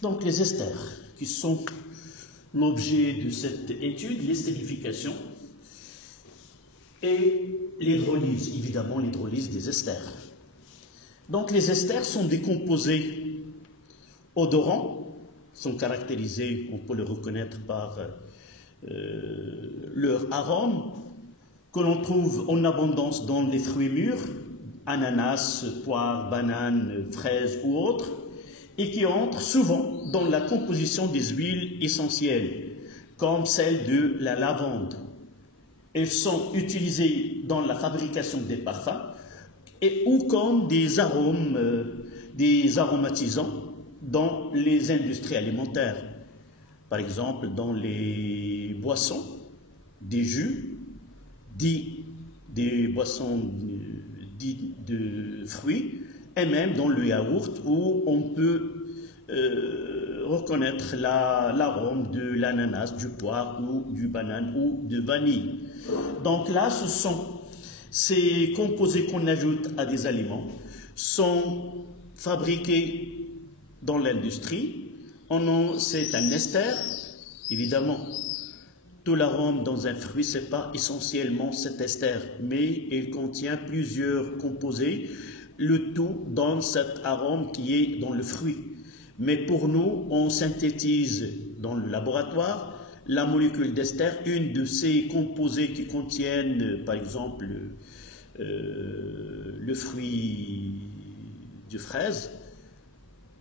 Donc les esters, qui sont l'objet de cette étude, l'estérification et l'hydrolyse, évidemment l'hydrolyse des esters. Donc les esters sont des composés odorants, sont caractérisés, on peut le reconnaître par leur arôme, que l'on trouve en abondance dans les fruits mûrs, ananas, poire, banane, fraises ou autres, et qui entrent souvent dans la composition des huiles essentielles, comme celle de la lavande. Elles sont utilisées dans la fabrication des parfums ou comme des arômes, des aromatisants dans les industries alimentaires. Par exemple, dans les boissons, des jus, des boissons dites de fruits, et même dans le yaourt où on peut reconnaître l'arôme de l'ananas, du poire ou du banane ou de vanille. Donc là, ce sont ces composés qu'on ajoute à des aliments, sont fabriqués dans l'industrie. C'est un ester, évidemment. Tout l'arôme dans un fruit, ce n'est pas essentiellement cet ester, mais il contient plusieurs composés. Le tout donne cet arôme qui est dans le fruit. Mais pour nous, on synthétise dans le laboratoire la molécule d'ester, une de ces composés qui contiennent, par exemple, le fruit de fraise,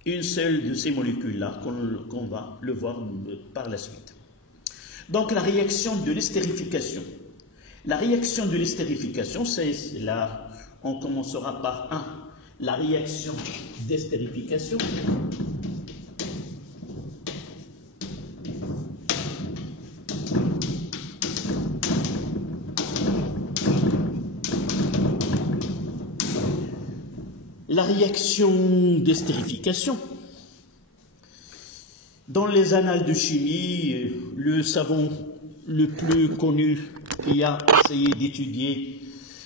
une seule de ces molécules-là qu'on va le voir par la suite. Donc la réaction de l'estérification. La réaction de l'estérification, c'est là, on commencera par 1. La réaction d'estérification. La réaction d'estérification. Dans les annales de chimie, le savant le plus connu qui a essayé d'étudier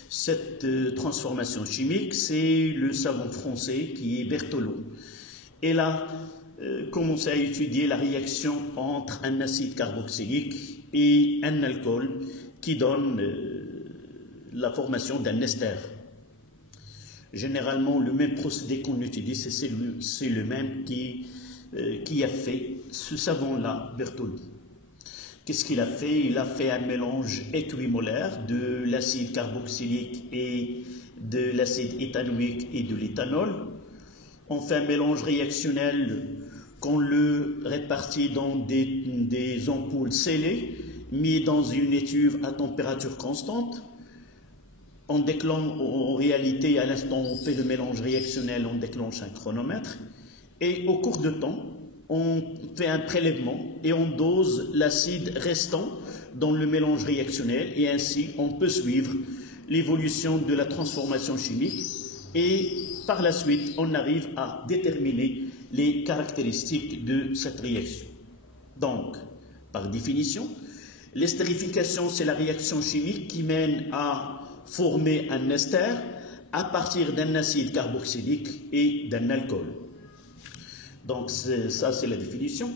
cette transformation chimique, c'est le savant français qui est Berthelot. Il a commencé à étudier la réaction entre un acide carboxylique et un alcool qui donne la formation d'un ester. Généralement, le même procédé qu'on utilise, c'est le même qui a fait ce savant-là, Berthelot. Qu'est-ce qu'il a fait? Il a fait un mélange équimolaire de l'acide carboxylique et de l'acide éthanoïque et de l'éthanol. On fait un mélange réactionnel qu'on le répartit dans des ampoules scellées, mis dans une étuve à température constante. On déclenche, en réalité, à l'instant où on fait le mélange réactionnel, on déclenche un chronomètre. Et au cours de temps, on fait un prélèvement et on dose l'acide restant dans le mélange réactionnel. Et ainsi, on peut suivre l'évolution de la transformation chimique. Et par la suite, on arrive à déterminer les caractéristiques de cette réaction. Donc, par définition, l'estérification, c'est la réaction chimique qui mène à former un ester à partir d'un acide carboxylique et d'un alcool. Donc ça, c'est la définition.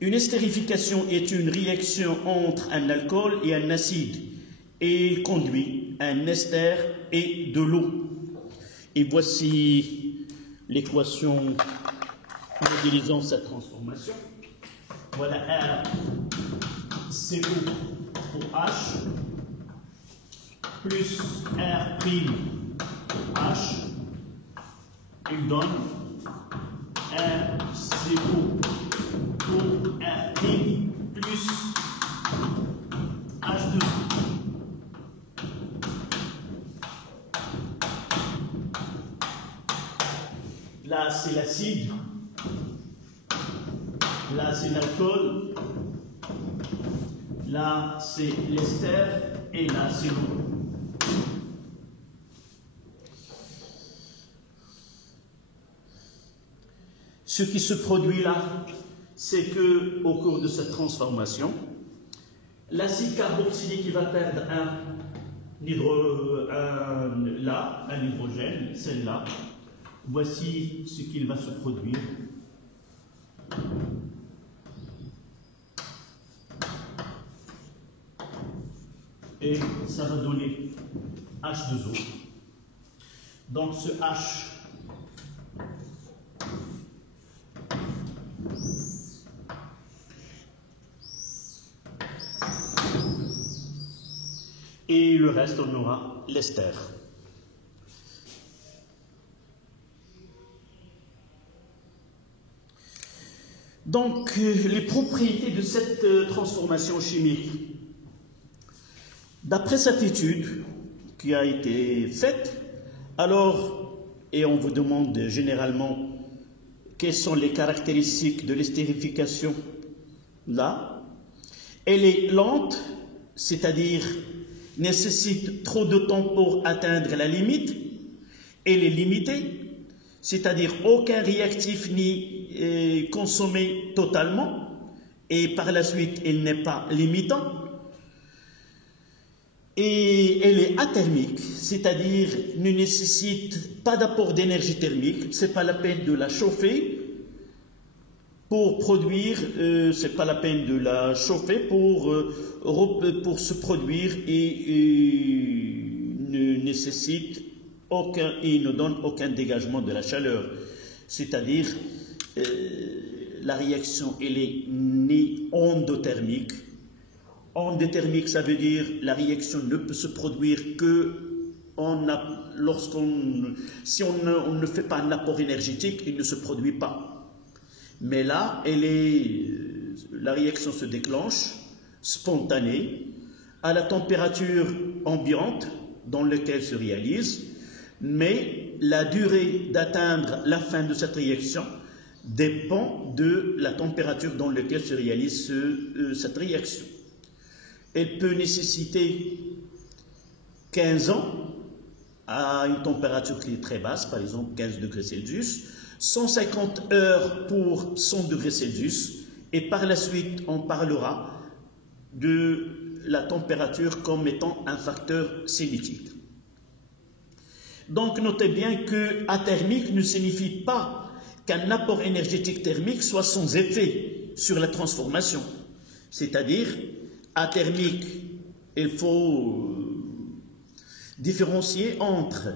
Une estérification est une réaction entre un alcool et un acide et il conduit à un ester et de l'eau. Et voici l'équation modélisant cette transformation. Voilà R, CO pour H, plus R prime pour H, il donne RCO pour R prime plus H2O. Là, c'est l'acide. Là, c'est l'alcool. Là, c'est l'ester. Et là, c'est l'eau. Ce qui se produit là, c'est que au cours de cette transformation, l'acide carboxylique va perdre un hydrogène, celle-là. Voici ce qu'il va se produire. ça va donner H2O. Donc ce H et le reste, on aura l'ester. Donc, les propriétés de cette transformation chimique. D'après cette étude qui a été faite, alors, et on vous demande généralement quelles sont les caractéristiques de l'estérification, là, elle est lente, c'est-à-dire nécessite trop de temps pour atteindre la limite. Elle est limitée, c'est-à-dire aucun réactif n'est consommé totalement, et par la suite, elle n'est pas limitant. Et elle est athermique, c'est-à-dire ne nécessite pas d'apport d'énergie thermique, ce n'est pas la peine de la chauffer pour produire, c'est pas la peine de la chauffer pour se produire et ne nécessite aucun, et ne donne aucun dégagement de la chaleur. C'est-à-dire, la réaction, elle est née endothermique. Endothermique, ça veut dire la réaction ne peut se produire que si on ne fait pas un apport énergétique, il ne se produit pas. Mais là, la réaction se déclenche, spontanée, à la température ambiante dans laquelle se réalise, mais la durée d'atteindre la fin de cette réaction dépend de la température dans laquelle se réalise cette réaction. Elle peut nécessiter 15 ans à une température qui est très basse, par exemple 15 degrés Celsius, 150 heures pour 100 degrés Celsius, et par la suite, on parlera de la température comme étant un facteur cinétique. Donc, notez bien que athermique ne signifie pas qu'un apport énergétique thermique soit sans effet sur la transformation. C'est-à-dire, athermique, il faut différencier entre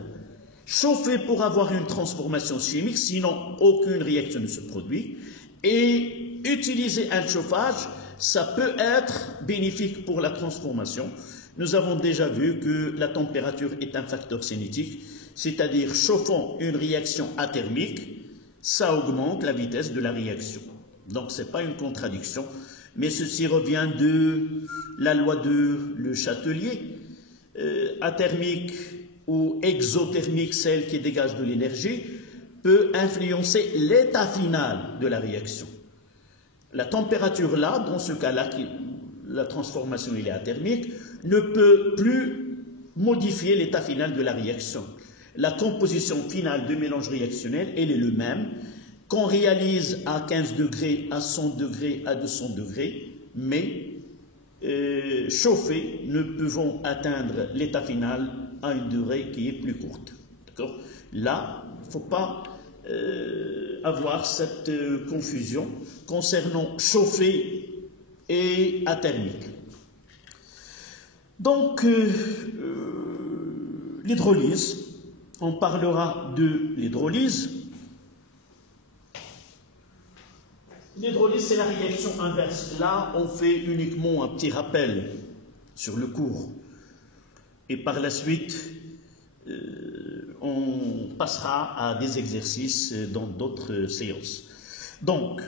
chauffer pour avoir une transformation chimique, sinon aucune réaction ne se produit, et utiliser un chauffage, ça peut être bénéfique pour la transformation. Nous avons déjà vu que la température est un facteur cinétique, c'est-à-dire chauffant une réaction athermique, ça augmente la vitesse de la réaction. Donc ce n'est pas une contradiction, mais ceci revient de la loi de Le Chatelier. Athermique ou exothermique, celle qui dégage de l'énergie, peut influencer l'état final de la réaction. La température là, dans ce cas-là, la transformation est athermique, ne peut plus modifier l'état final de la réaction. La composition finale de mélange réactionnel, elle est le même, qu'on réalise à 15 degrés, à 100 degrés, à 200 degrés, mais chauffés ne pouvons atteindre l'état final à une durée qui est plus courte. Là, il ne faut pas avoir cette confusion concernant chauffer et athermique. Donc, l'hydrolyse, on parlera de l'hydrolyse. L'hydrolyse, c'est la réaction inverse. Là, on fait uniquement un petit rappel sur le cours. Et par la suite, on passera à des exercices dans d'autres séances. Donc,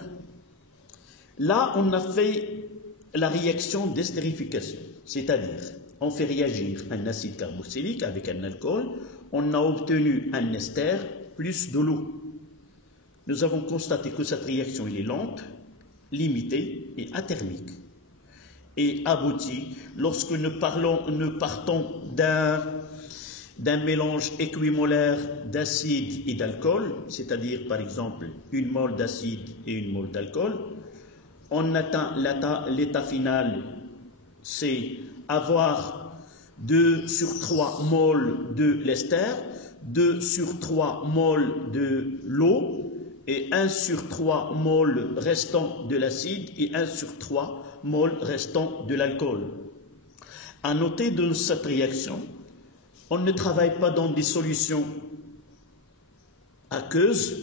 là, on a fait la réaction d'estérification. C'est-à-dire, on fait réagir un acide carboxylique avec un alcool. On a obtenu un ester plus de l'eau. Nous avons constaté que cette réaction est lente, limitée et athermique. Et aboutit, lorsque nous partons d'un mélange équimolaire d'acide et d'alcool, c'est-à-dire par exemple une mole d'acide et une mole d'alcool, on atteint l'état final, c'est avoir 2 sur 3 moles de l'ester, 2 sur 3 moles de l'eau, et 1 sur 3 moles restant de l'acide et 1 sur 3 moles restant de l'alcool. À noter de cette réaction, on ne travaille pas dans des solutions aqueuses,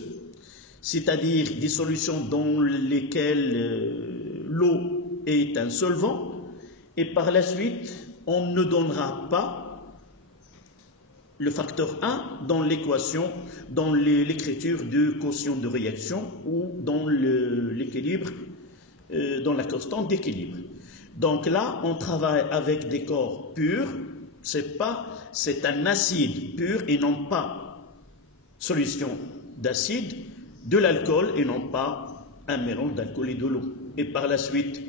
c'est-à-dire des solutions dans lesquelles l'eau est un solvant, et par la suite, on ne donnera pas le facteur 1 dans l'équation, dans l'écriture du quotient de réaction ou dans l'équilibre, dans la constante d'équilibre. Donc là, on travaille avec des corps purs, c'est un acide pur et non pas solution d'acide, de l'alcool et non pas un mélange d'alcool et de l'eau. Et par la suite,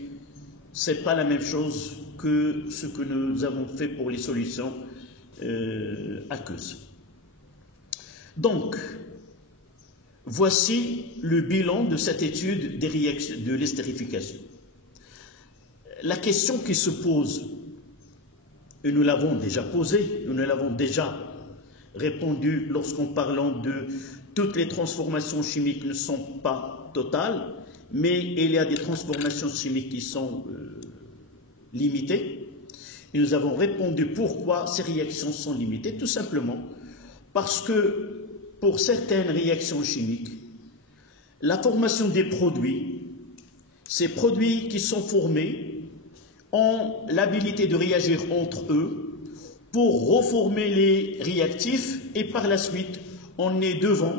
ce n'est pas la même chose que ce que nous avons fait pour les solutions aqueuses. Donc, voici le bilan de cette étude des réactions de l'estérification. La question qui se pose, et nous l'avons déjà posée, nous l'avons déjà répondu lorsqu'en parlant de toutes les transformations chimiques ne sont pas totales, mais il y a des transformations chimiques qui sont limitées. Et nous avons répondu pourquoi ces réactions sont limitées, tout simplement parce que pour certaines réactions chimiques, la formation des produits, ces produits qui sont formés ont l'habilité de réagir entre eux pour reformer les réactifs et par la suite, on est devant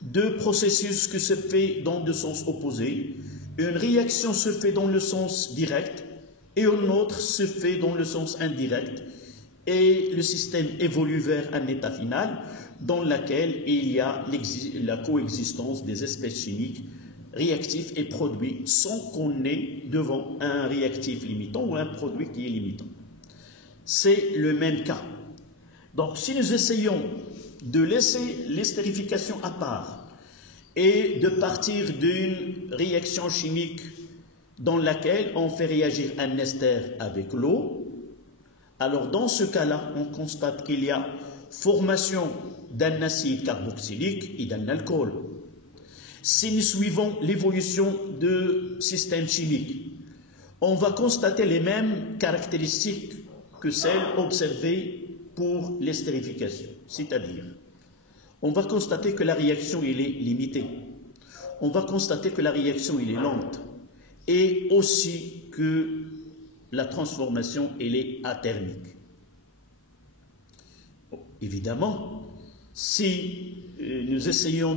deux processus qui se font dans deux sens opposés. Une réaction se fait dans le sens direct et une autre se fait dans le sens indirect. Et le système évolue vers un état final dans lequel il y a la coexistence des espèces chimiques, réactifs et produits, sans qu'on ait devant un réactif limitant ou un produit qui est limitant. C'est le même cas. Donc, si nous essayons de laisser l'estérification à part et de partir d'une réaction chimique dans laquelle on fait réagir un ester avec l'eau, alors dans ce cas-là, on constate qu'il y a formation d'un acide carboxylique et d'un alcool. Si nous suivons l'évolution de systèmes chimiques, on va constater les mêmes caractéristiques que celles observées pour l'estérification. C'est-à-dire, on va constater que la réaction elle est limitée, on va constater que la réaction elle est lente, et aussi que la transformation elle est athermique. Évidemment, si nous essayons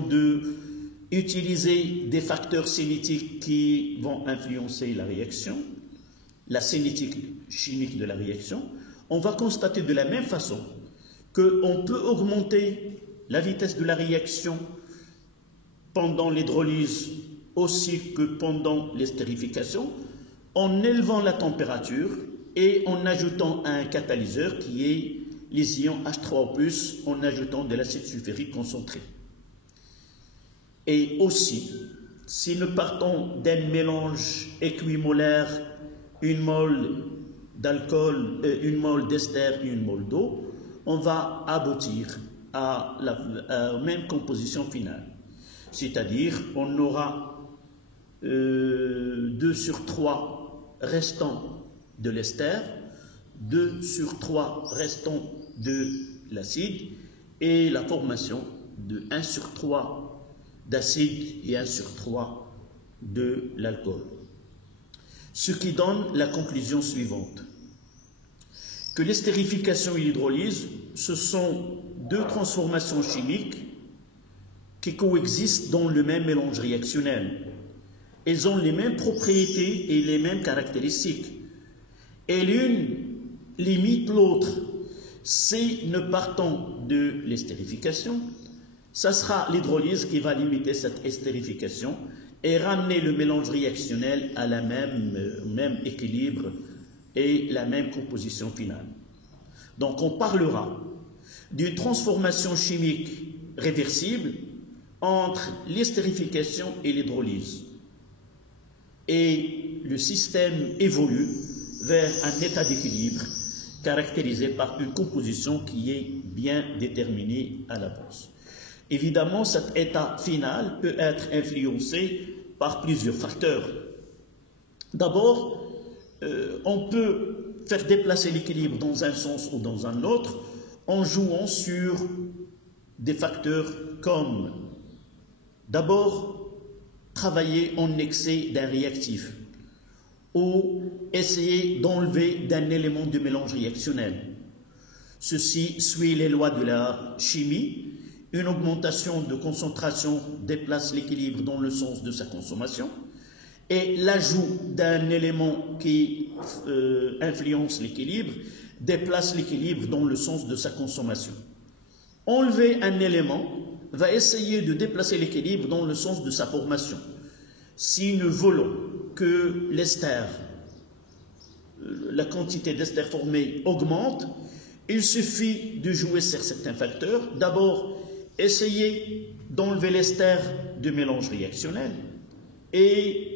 d'utiliser des facteurs cinétiques qui vont influencer la réaction, la cinétique chimique de la réaction, on va constater de la même façon qu'on peut augmenter la vitesse de la réaction pendant l'hydrolyse aussi que pendant l'estérification en élevant la température et en ajoutant un catalyseur qui est les ions H3O+, en ajoutant de l'acide sulfurique concentré. Et aussi, si nous partons d'un mélange équimolaire, une mole d'alcool, une mole d'ester et une mole d'eau, on va aboutir à la même composition finale. C'est-à-dire, on aura 2/3 restants de l'ester, 2/3 restants de l'acide et la formation de 1/3 d'acide et 1/3 de l'alcool. Ce qui donne la conclusion suivante, que l'estérification et l'hydrolyse, ce sont deux transformations chimiques qui coexistent dans le même mélange réactionnel. Elles ont les mêmes propriétés et les mêmes caractéristiques. Et l'une limite l'autre. Si nous partons de l'estérification, ça sera l'hydrolyse qui va limiter cette estérification et ramener le mélange réactionnel à la même équilibre et la même composition finale. Donc on parlera d'une transformation chimique réversible entre l'estérification et l'hydrolyse. Et le système évolue vers un état d'équilibre caractérisé par une composition qui est bien déterminée à l'avance. Évidemment, cet état final peut être influencé par plusieurs facteurs. D'abord, on peut faire déplacer l'équilibre dans un sens ou dans un autre en jouant sur des facteurs comme d'abord travailler en excès d'un réactif ou essayer d'enlever d'un élément de mélange réactionnel. Ceci suit les lois de la chimie. Une augmentation de concentration déplace l'équilibre dans le sens de sa consommation et l'ajout d'un élément qui influence l'équilibre déplace l'équilibre dans le sens de sa consommation. Enlever un élément va essayer de déplacer l'équilibre dans le sens de sa formation. Si nous voulons que l'ester, la quantité d'ester formée augmente, il suffit de jouer sur certains facteurs. D'abord, essayer d'enlever l'ester de mélange réactionnel et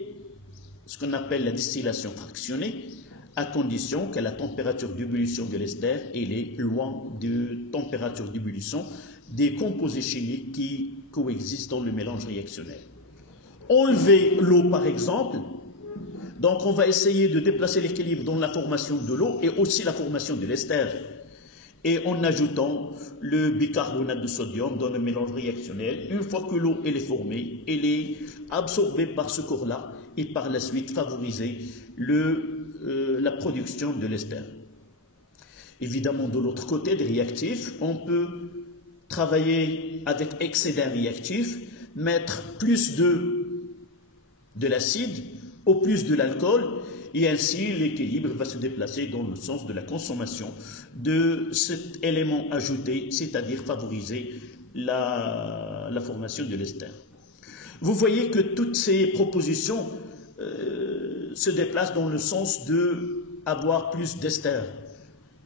ce qu'on appelle la distillation fractionnée, à condition que la température d'ébullition de l'ester est loin de température d'ébullition des composés chimiques qui coexistent dans le mélange réactionnel. Enlever l'eau par exemple, donc on va essayer de déplacer l'équilibre dans la formation de l'eau et aussi la formation de l'ester, et en ajoutant le bicarbonate de sodium dans le mélange réactionnel. Une fois que l'eau est formée, elle est absorbée par ce corps-là et par la suite favoriser la production de l'ester. Évidemment, de l'autre côté des réactifs, on peut travailler avec excès d'un réactif, mettre plus de l'acide ou plus de l'alcool, et ainsi l'équilibre va se déplacer dans le sens de la consommation de cet élément ajouté, c'est-à-dire favoriser la formation de l'ester. Vous voyez que toutes ces propositions se déplacent dans le sens d'avoir plus d'ester.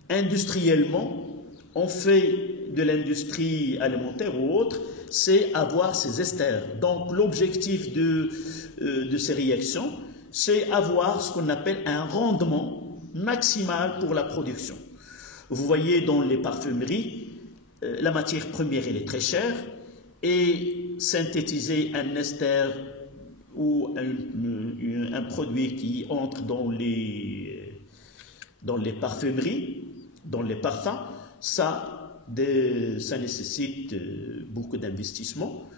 Industriellement, on fait de l'industrie alimentaire ou autre, c'est avoir ces esters. Donc l'objectif de ces réactions, c'est avoir ce qu'on appelle un rendement maximal pour la production. Vous voyez dans les parfumeries, la matière première elle est très chère et synthétiser un ester ou un produit qui entre dans les parfumeries, dans les parfums, ça nécessite beaucoup d'investissement.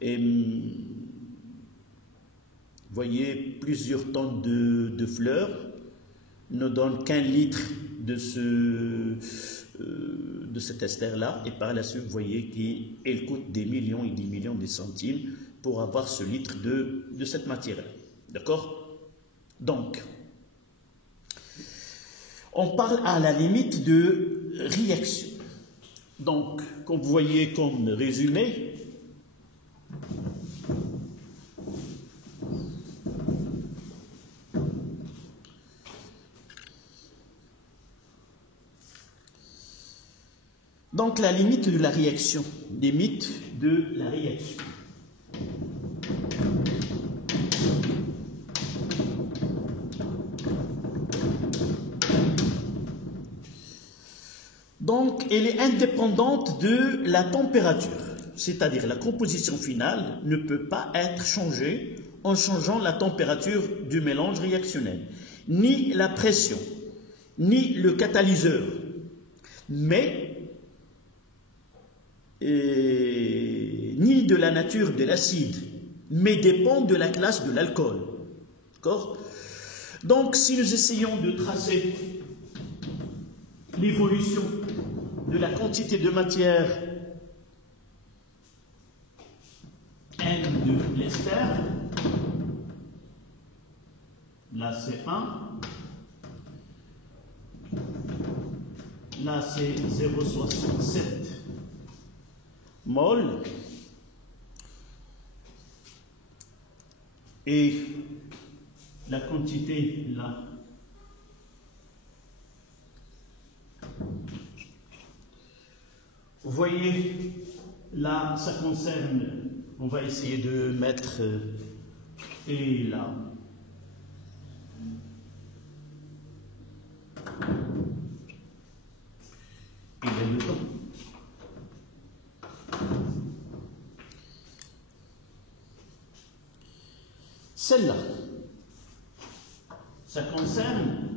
Et vous voyez, plusieurs tonnes de fleurs ne donnent qu'un litre de cet ester-là, et par la suite, vous voyez qu'elle coûte des millions et des millions de centimes pour avoir ce litre de cette matière-là. D'accord? Donc, on parle à la limite de réaction. Donc, comme vous voyez comme résumé, donc la limite de la réaction, limite de la réaction. Donc, elle est indépendante de la température, c'est-à-dire la composition finale ne peut pas être changée en changeant la température du mélange réactionnel, ni la pression, ni le catalyseur, mais ni de la nature de l'acide, mais dépend de la classe de l'alcool. D'accord? Donc, si nous essayons de tracer l'évolution de la quantité de matière N de l'ester, là c'est 1, là c'est 0,67 mol, et la quantité là, vous voyez, là, ça concerne, on va essayer de mettre, et là, et le temps. Celle-là, ça concerne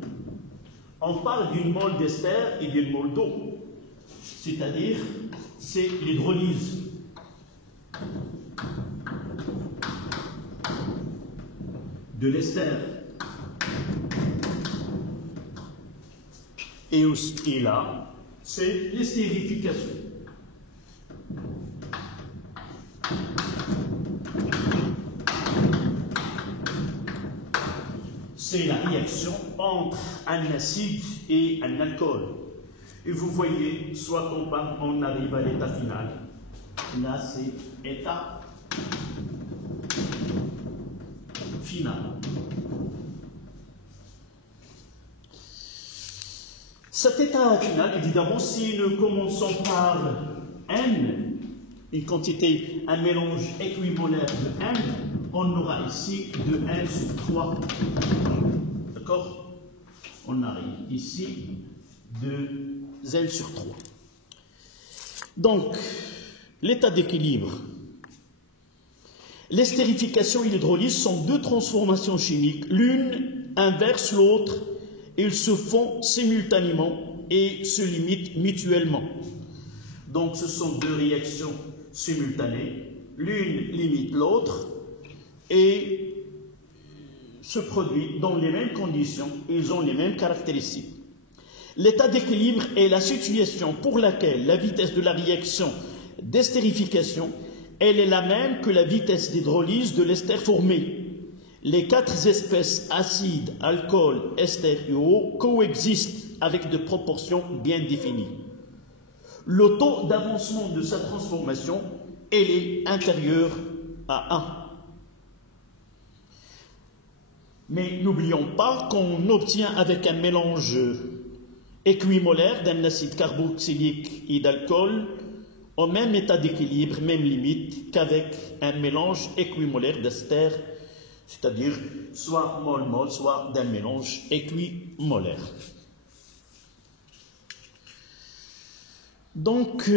On parle d'une mole d'ester et d'une mole d'eau, c'est-à-dire c'est l'hydrolyse. De l'ester. Et là, c'est l'estérification. C'est la réaction entre un acide et un alcool. Et vous voyez, soit on arrive à l'état final. Là, c'est état final. Cet état final, évidemment, si nous commençons par N, une quantité, un mélange équimolaire de N, on aura ici de N sur 3. D'accord? On arrive ici de N sur 3. Donc, l'état d'équilibre. L'estérification et l'hydrolyse sont deux transformations chimiques. L'une inverse l'autre. Ils se font simultanément et se limitent mutuellement. Donc, ce sont deux réactions simultanées. L'une limite l'autre et se produit dans les mêmes conditions. Ils ont les mêmes caractéristiques. L'état d'équilibre est la situation pour laquelle la vitesse de la réaction d'estérification, elle est la même que la vitesse d'hydrolyse de l'ester formé. Les quatre espèces acides, alcool, ester et eau coexistent avec des proportions bien définies. Le taux d'avancement de sa transformation, elle est inférieur à 1. Mais n'oublions pas qu'on obtient avec un mélange équimolaire d'un acide carboxylique et d'alcool au même état d'équilibre, même limite, qu'avec un mélange équimolaire d'ester, c'est-à-dire soit mol-mol, soit d'un mélange équimolaire. Donc,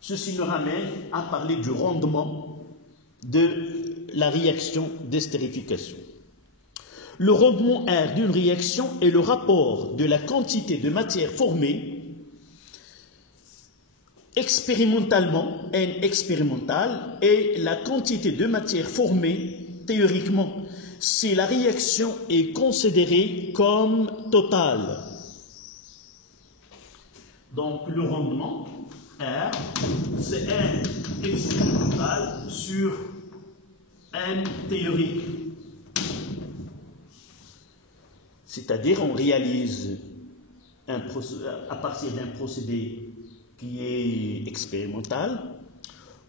ceci nous ramène à parler du rendement de la réaction d'estérification. Le rendement R d'une réaction est le rapport de la quantité de matière formée expérimentalement, N expérimentale, et la quantité de matière formée théoriquement, si la réaction est considérée comme totale. Donc le rendement R, c'est N expérimental sur N théorique. C'est-à-dire on réalise à partir d'un procédé qui est expérimental,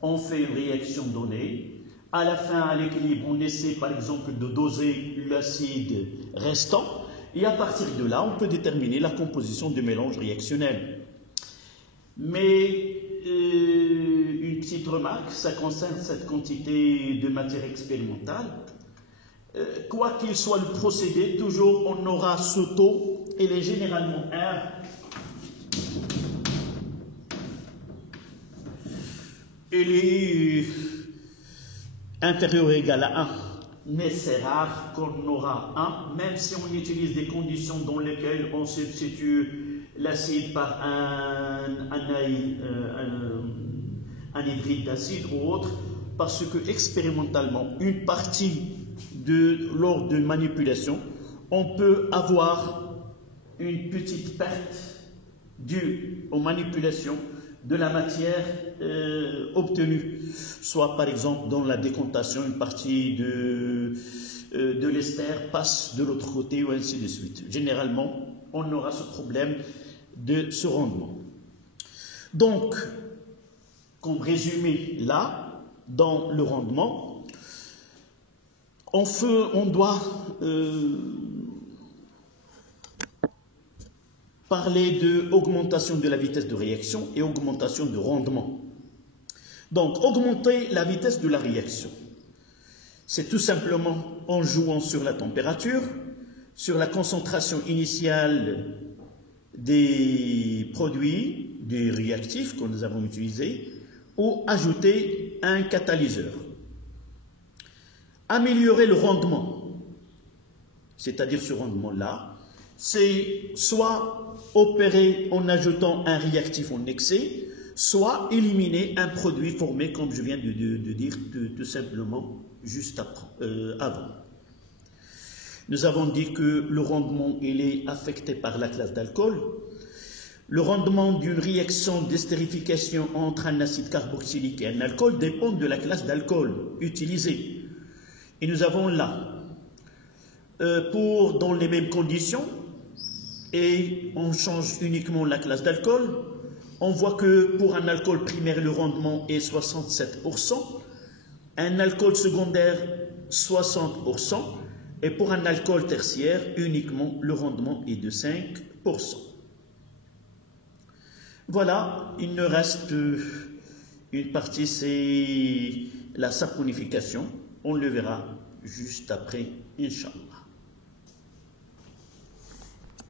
on fait une réaction donnée, à la fin, à l'équilibre, on essaie par exemple de doser l'acide restant, et à partir de là, on peut déterminer la composition du mélange réactionnel. Mais une petite remarque, ça concerne cette quantité de matière expérimentale. Quoi qu'il soit le procédé, toujours on aura ce taux, et il est généralement R. Il est inférieur ou égal à 1, mais c'est rare qu'on aura 1, même si on utilise des conditions dans lesquelles on substitue l'acide par un anhydride d'acide ou autre, parce que expérimentalement, une partie lors de manipulation, on peut avoir une petite perte due aux manipulations de la matière obtenue, soit par exemple dans la décantation, une partie de l'ester passe de l'autre côté ou ainsi de suite. Généralement, on aura ce problème de ce rendement. Donc, comme résumé là, dans le rendement, on doit parler de augmentation de la vitesse de réaction et augmentation de rendement. Donc, augmenter la vitesse de la réaction, c'est tout simplement en jouant sur la température, sur la concentration initiale des produits, des réactifs que nous avons utilisés, ou ajouter un catalyseur. Améliorer le rendement, c'est-à-dire ce rendement-là, c'est soit opérer en ajoutant un réactif en excès, soit éliminer un produit formé, comme je viens de dire tout simplement juste avant. Nous avons dit que le rendement il est affecté par la classe d'alcool. Le rendement d'une réaction d'estérification entre un acide carboxylique et un alcool dépend de la classe d'alcool utilisée. Et nous avons là, dans les mêmes conditions, et on change uniquement la classe d'alcool, on voit que pour un alcool primaire, le rendement est 67%, un alcool secondaire, 60%, et pour un alcool tertiaire, uniquement, le rendement est de 5%. Voilà, il ne reste une partie, c'est la saponification. On le verra juste après, Inch'Allah.